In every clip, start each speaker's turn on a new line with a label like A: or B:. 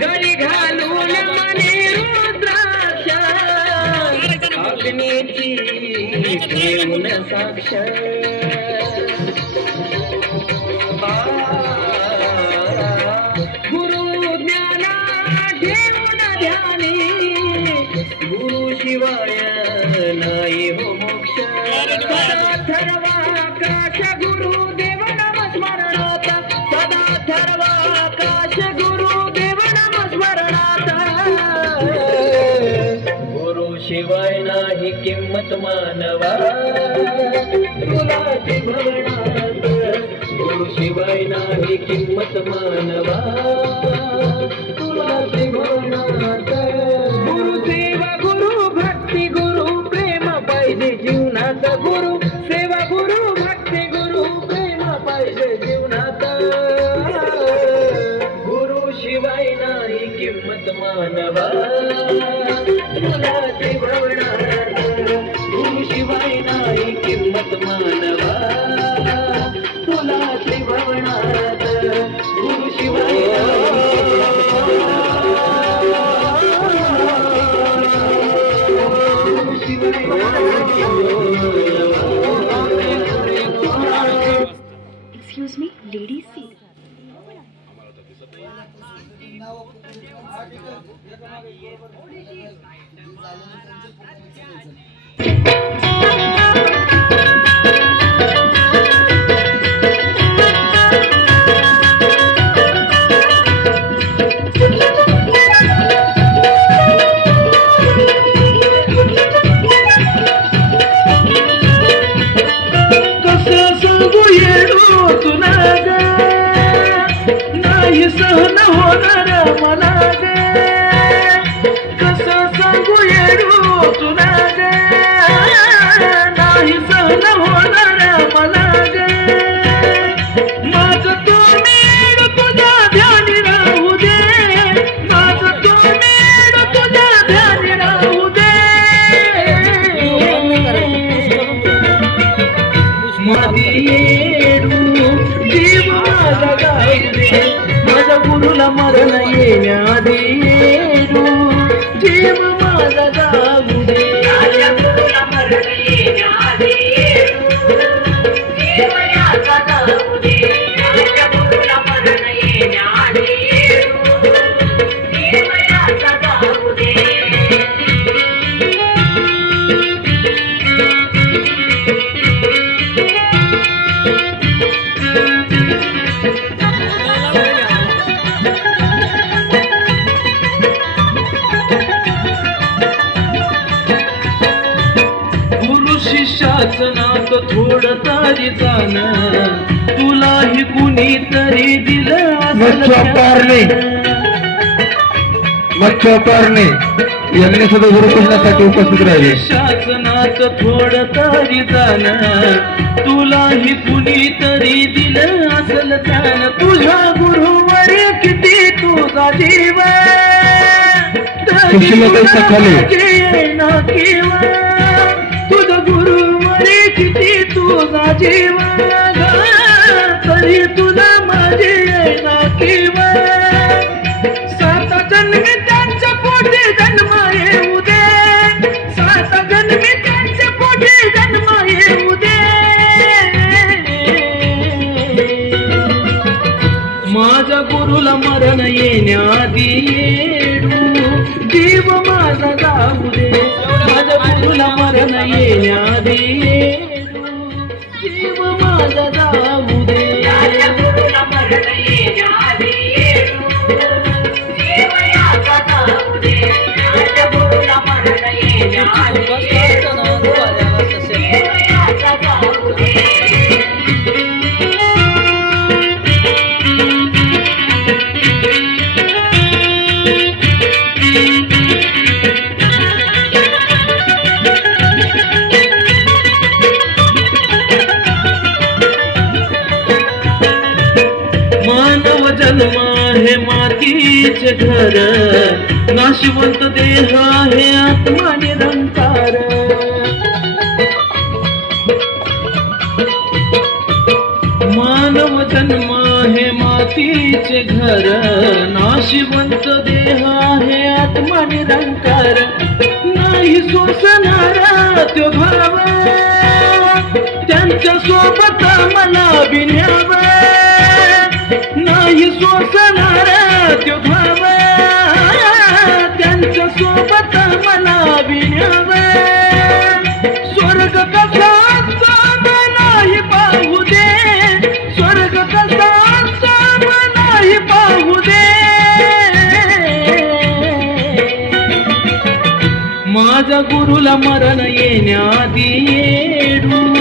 A: गळी घालून मने रुद्राक्ष. अग्नीची घेऊन साक्ष. गुरु ज्ञाना ठेवून ध्यानी. गुरु शिवाय किंमत मानवा. तुला भवनात गुरु शिवाय नाही किंमत मानवा तुला भवनात नाही सहन होणार मला दे कस सांगू येडो तुला दे नाही सहन होणार मला दे माझ तो मेड तुझ्या ध्यानी राहू दे. माझ तो मेड तुझ्या ध्यानी राहू दे. येडू जीव माझा गायले माझ्या गुरुला मरण येण्याआधी दिलं असेल
B: मच्छा पारणे. मच्छा पारणे. यांनी सुद्धा गुरुपूजनासाठी उपस्थित राहिले.
A: थोडं तरी जाण तुलाही कुणी तरी दिलं असेल जाण. तुझ्या गुरुवर किती तुझा जीव
B: सुशीलाताई सखाले.
A: तुझ गुरुवर किती तुझा जीव तरी तुझा माझे ना मरण येण्याआधी येडू जीव माझा जाऊ दे. माझ्या तुला मरण येण्याआधी येडू जीव माझा जाऊ दे. नाशिवंत देह आहे आत्मा निरंकार. जन्म आहे मातीचे घर. नाशिवंत देह आहे आत्मा निरंकार. नाही सोसणारा त्यो भाव. त्यांच्यासोबत मला विन्याव. नाही सोसणारा त्यो भाव. मरण येण्याआधी येडू.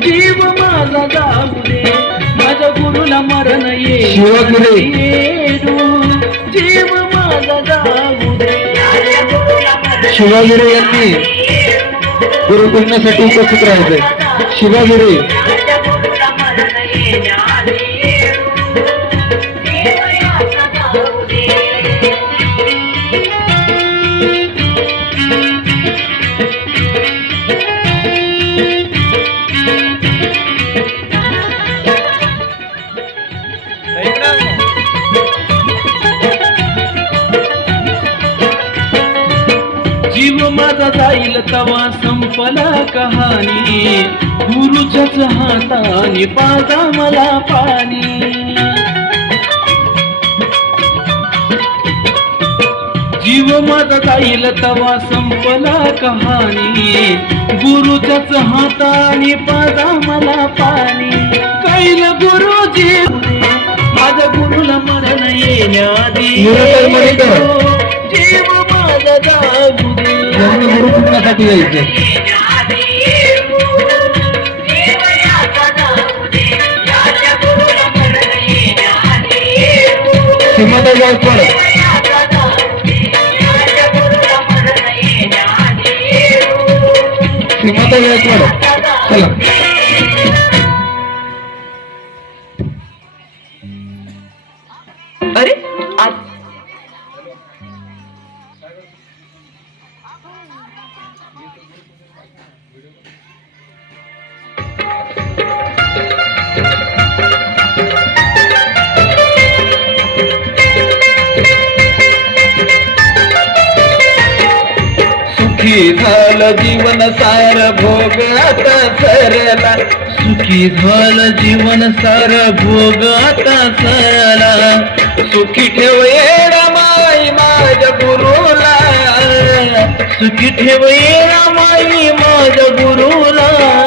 A: जीव माझा जाऊ दे. माझ्या गुरुला मरण
B: शिवगिरी.
A: येडू. जीव माझा जाऊ दे.
B: शिवागिरी यांनी गुरुकुलण्यासाठी उपस्थित राहायचंय शिवागिरी
A: तवा संपला कहाणी. गुरुच्याच हाताने पाजा मला पाणी. जीव माझा जाईल तवा संपला कहाणी. गुरुच्याच हाताने पाजा मला पाणी. कैल गुरुजी माझ्या गुरुला मरण येण्याआधी. जीव माझा जाऊ दे
B: गुरु गुरुकुलण्यासाठी यायचे सीमाताई गायकवाड सीमाताई गायकवाड चला.
A: सुखी झालं जीवन सार भोग आता सरला. सुखी झालं जीवन सार भोग आता सरला. सुखी ठेव येणा माई माझ्या गुरुला. सुखी ठेव येणा माई माझ्या गुरुला.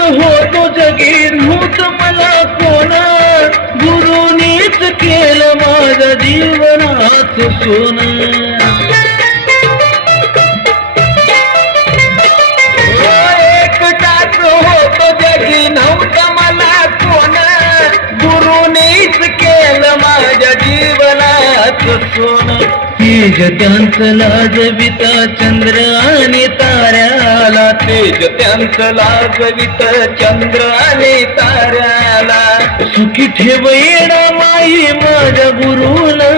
A: होतो जगी नव्हत मला कोण गुरुनीच केलं माझ्या जीवनात सोन. एकटाच होतो जगी नव्हतं मला कोण गुरुनीच केलं माझ्या जीवनात सोन. तेज त्यांचं लाजवित चंद्र आणि ताऱ्याला. तेज त्यांचं लाजवित चंद्र आणि ताऱ्याला. सुखी ठेव येणा माई माझ्या गुरुला.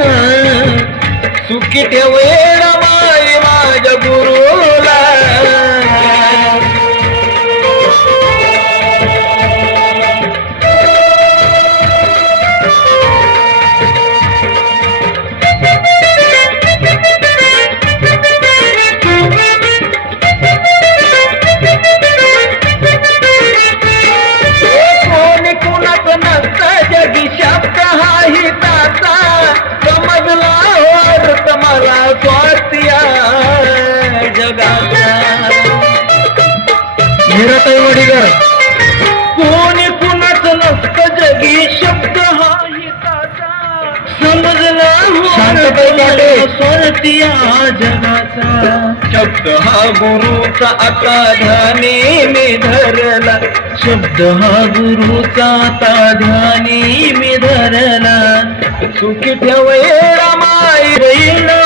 A: सुखी ठेव येणा माई माझ्या गुरुला.
B: मीराताई वडीकर
A: कोणी कुणाचं नसतं जगी शब्द हा हिताचा समजला
B: शांतताई काटे.
A: स्वार्थिया जगाचा. शब्द हा गुरुचा आता ध्यानी मी धरला. शब्द हा गुरुचा आता ध्यानी मी धरला. सुखी ठेव येणा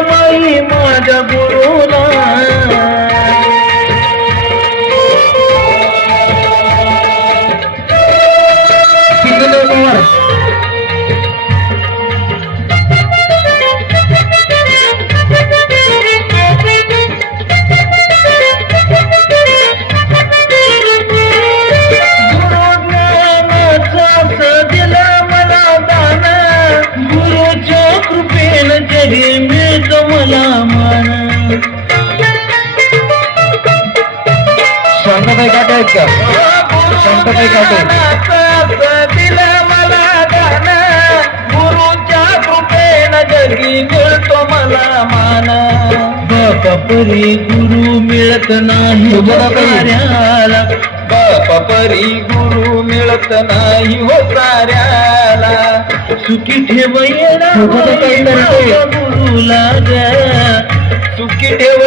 C: बापा परी गुरु मिळत नाही हो. साऱ्याला बापा परी गुरु मिळत नाही हो साऱ्याला सुखी ठेव. गुरुला सुखी ठेव.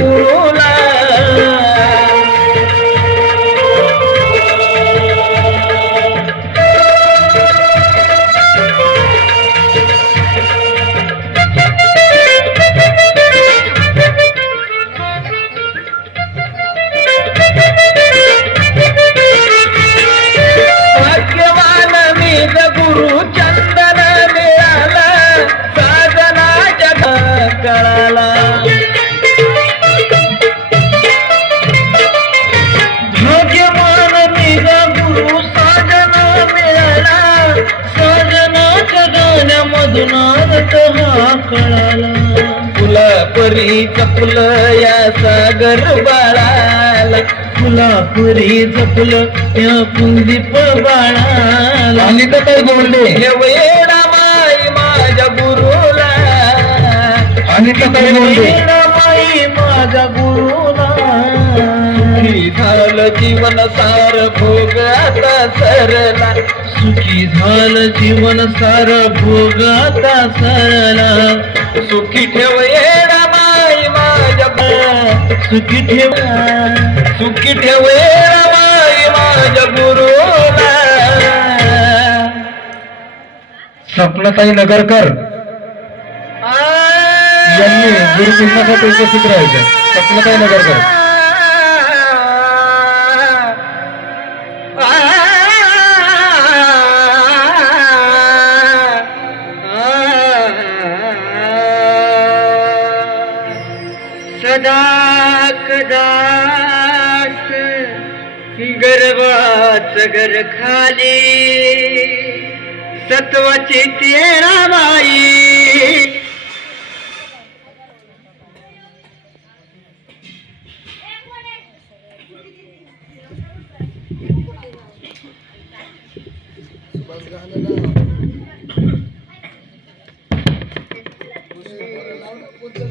C: गुरुला. फुला परी जपल या सागर बाळाला. फुला परी जपल या कुंदीप बाळाला.
D: अनिताताई बोलले?
C: ठेव येणा माई माझ्या गुरुला.
D: अनिताताई बोलले?
C: येणा माई माझ्या गुरुला. झालं जीवन सार भोग आता सरला. सुखी झालं जीवन सार भोग आता सरला. सुखी ठेव येणा माई माझ्या सुखी ठेव. सुखी ठेव येणा माई माझ्या गुरुला.
D: स्वप्नताई नगरकर. यांनी गुरुपूजनासाठी उपस्थित राहायचं स्वप्नताई नगरकर.
C: गर्वाच गर खाली सत्वाची तेरा बाई.